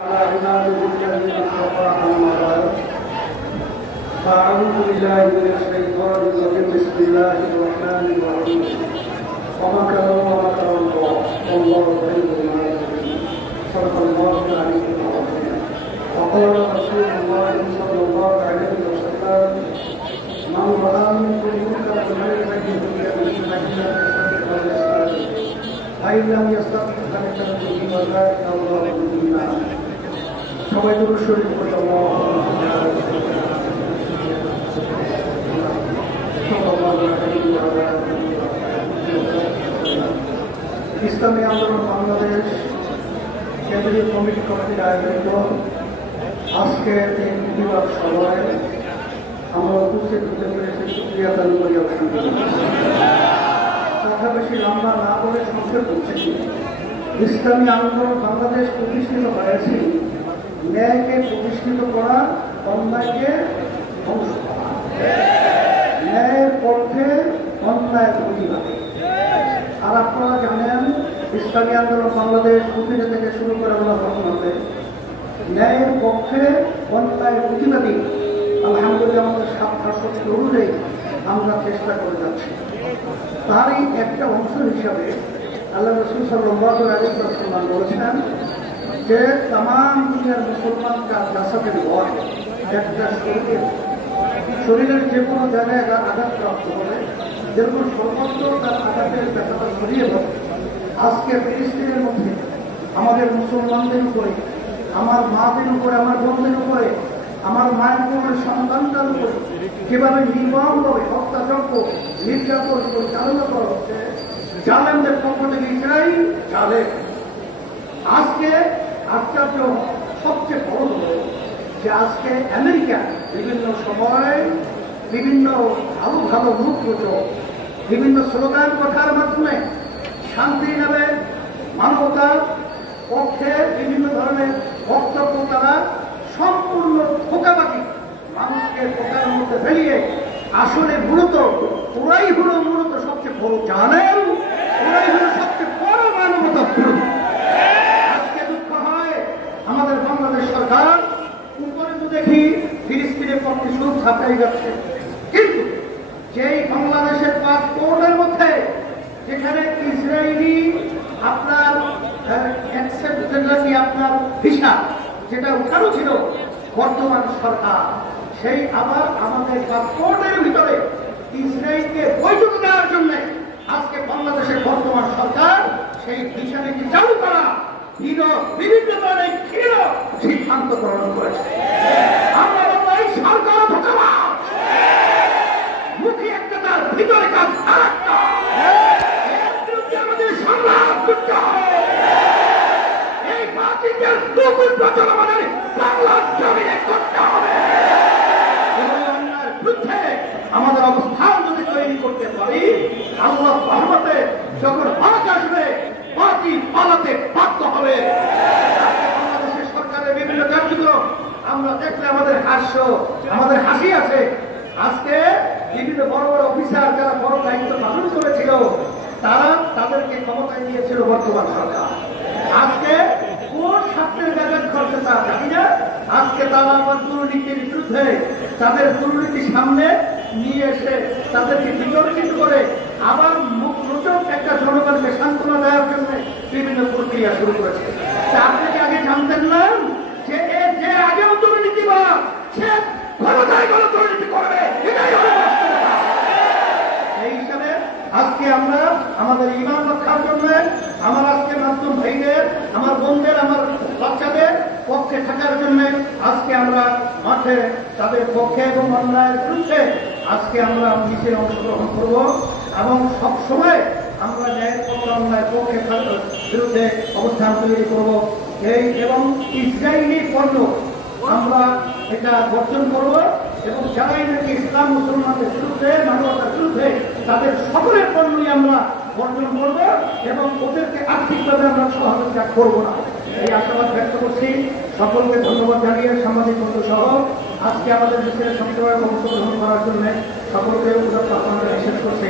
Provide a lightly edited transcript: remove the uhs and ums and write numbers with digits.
أعوذ بالله من الشيطان الرجيم بسم الله الرحمن الرحيم ومكروا ومكر الله والله خير الماكرين صدق الله العلي العظيم وقال رسول الله صلى الله عليه وسلم من رأى منكم منكرا فليغيره بيده فإن لم يستطع فليتركه وذلك الله بالإيمان সবাই দুরূদ শরীফ পড়ে ইসলামী আন্দোলন বাংলাদেশ কেন্দ্রীয় কমিটি কমিটির আয়োজিত আজকে এই প্রতিবাদ সভায় আমরা উপস্থিত হতে পেরেছি শুকরিয়া দান করি। কথা বেশি লম্বা না বলে সংক্ষেপ করছি। ইসলামী আন্দোলন বাংলাদেশ প্রতিষ্ঠিত হয়েছে ন্যায়কে প্রতিষ্ঠিত করা, অন্যায়কে ধ্বংস করা, ন্যায়ের পক্ষে অন্যায়ের প্রতিবাদ। আর আপনারা জানেন ইসলামী আন্দোলন বাংলাদেশ প্রতিষ্ঠা থেকে শুরু করে আমরা ঘটনাতে ন্যায়ের পক্ষে অন্যায়ের প্রতিবাদী আলহামদুলিল্লাহ আমাদের স্বার্থশক্তি অনুযায়ী আমরা চেষ্টা করে যাচ্ছি। তারই একটা অংশ হিসাবে আল্লাহ রাসূল সাল্লাল্লাহু আলাইহি ওয়াসাল্লাম বলেছেন যে তামাম দুনিয়ার মুসলমান জাসাদের হয় একটা শরীরের যে কোনো জায়গায় আঘাতপ্রাপ্ত হবে, যেরকম সর্বত্র তার আঘাতের ব্যথাটা ছড়িয়ে পড়ে। আজকে ফিলিস্তিনের মধ্যে আমাদের মুসলমানদের উপরে, আমার মাদের উপরে, আমার বোনদের উপরে, আমার মায়ের উপরে, সন্তানটার উপরে যেভাবে নির্মমভাবে হত্যাযজ্ঞ নির্যাতন পরিচালনা করা হচ্ছে, জালেমদের পক্ষ থেকে ইসরাইল জালেম। আজকে আশ্চর্য সবচেয়ে বড় হল যে আজকে আমেরিকা বিভিন্ন সময় বিভিন্ন ভালো ভালো মুখরোচক বিভিন্ন স্লোগান কথার মাধ্যমে শান্তি নেবে, মানবতার পক্ষে বিভিন্ন ধরনের বক্তব্য তারা সম্পূর্ণ ধোঁকাবাজি মানুষকে ধোঁকার মধ্যে ফেলিয়ে আসলে মূলত ওরাই হলো মূলত সবচেয়ে বড় জালেম, ওরাই হলো সবচেয়ে বড় মানবতা বিরোধী। আজকে দুঃখ হয় আমাদের বাংলাদেশ সরকার উপরে তো দেখি ফিলিস্তিনের পক্ষে সুখ ছাপাই যাচ্ছে, কিন্তু যেই বাংলাদেশের পাসপোর্টের মধ্যে যেখানে ইসরায়েলি আপনার আপনার ভিসা যেটা উঠানো ছিল বর্তমান সরকার, সেই আবার আমাদের পাসপোর্টের ভিতরে ইসরায়েলকে বৈধতা দেওয়ার জন্য আজকে বাংলাদেশের বর্তমান সরকার সেই ভিসাটাকে চালু করা বিভিন্ন ধরনের ক্ষীণ সিদ্ধান্ত গ্রহণ করেছে। আমরা এই সরকার ধোঁকাবাজ, মুখে একটা তার ভিতরে কাজ আর একটা, আমাদের সংগ্রাম করতে হবে। এই বাতিলের নতুন প্রচলন আমাদের বাংলার জমিনে করতে হবে। অন্যায়ের বিরুদ্ধে আমাদের অবস্থান যদি তৈরি করতে পারি, আল্লাহ রহমতে যখন হক আসবে বাতিল পালাতে বাধ্য হবে। বাংলাদেশের সরকারের বিভিন্ন কার্যক্রম আমরা দেখলে আমাদের হাসি আছে। আজকে বিভিন্ন বড় বড় অফিসার যারা বড় দায়িত্ব পালন করেছিল তাদেরকে ক্ষমতায় নিয়েছিল বর্তমান সরকার। আজকে কোন ছাত্রের ব্যাপক খরচে তা জানি না, আজকে তারা আমার দুর্নীতির বিরুদ্ধে তাদের দুর্নীতির সামনে নিয়ে এসে তাদেরকে বিতর্কিত করে আবার মুখরোচক একটা জনগণকে সান্ত্বনা দেওয়ার জন্য বিভিন্ন প্রক্রিয়া শুরু করেছে। আপনি কি আগে জানতেন না যে আগেও দুর্নীতিবাদ সে ক্ষমতায় গেলে দুর্নীতি করবে? এটাই হলো বাস্তবতা। এই হিসাবে আজকে আমরা আমাদের ঈমান রক্ষার জন্য আমার আজকে মাধ্যম ভাইদের, আমার বোনদের, আমার বাচ্চাদের পক্ষে থাকার জন্য আজকে আমরা মাঠে তাদের পক্ষে এবং অন্যায়ের বিরুদ্ধে আজকে আমরা মিছিলে অংশগ্রহণ করব এবং সবসময় আমরা ন্যায়ের পক্ষে অন্যায়ের পক্ষে বিরুদ্ধে অবস্থান তৈরি করব। এবং ইসরায়েলি পণ্য আমরা এটা বর্জন করব এবং যারাই নাকি ইসলাম মুসলমানদের বিরুদ্ধে, মানবতার বিরুদ্ধে, তাদের সকলের পণ্যই আমরা বর্জন করব এবং ওদেরকে আর্থিকভাবে আমরা সহযোগিতা করব না, এই আশাবাদ ব্যক্ত করছি। সকলকে ধন্যবাদ জানিয়ে সামাজিক বন্ধু সহ আজকে আমাদের দেশের সবসময় অংশগ্রহণ করার জন্য সকলকে উদাত্ত আহ্বান শেষ করছি।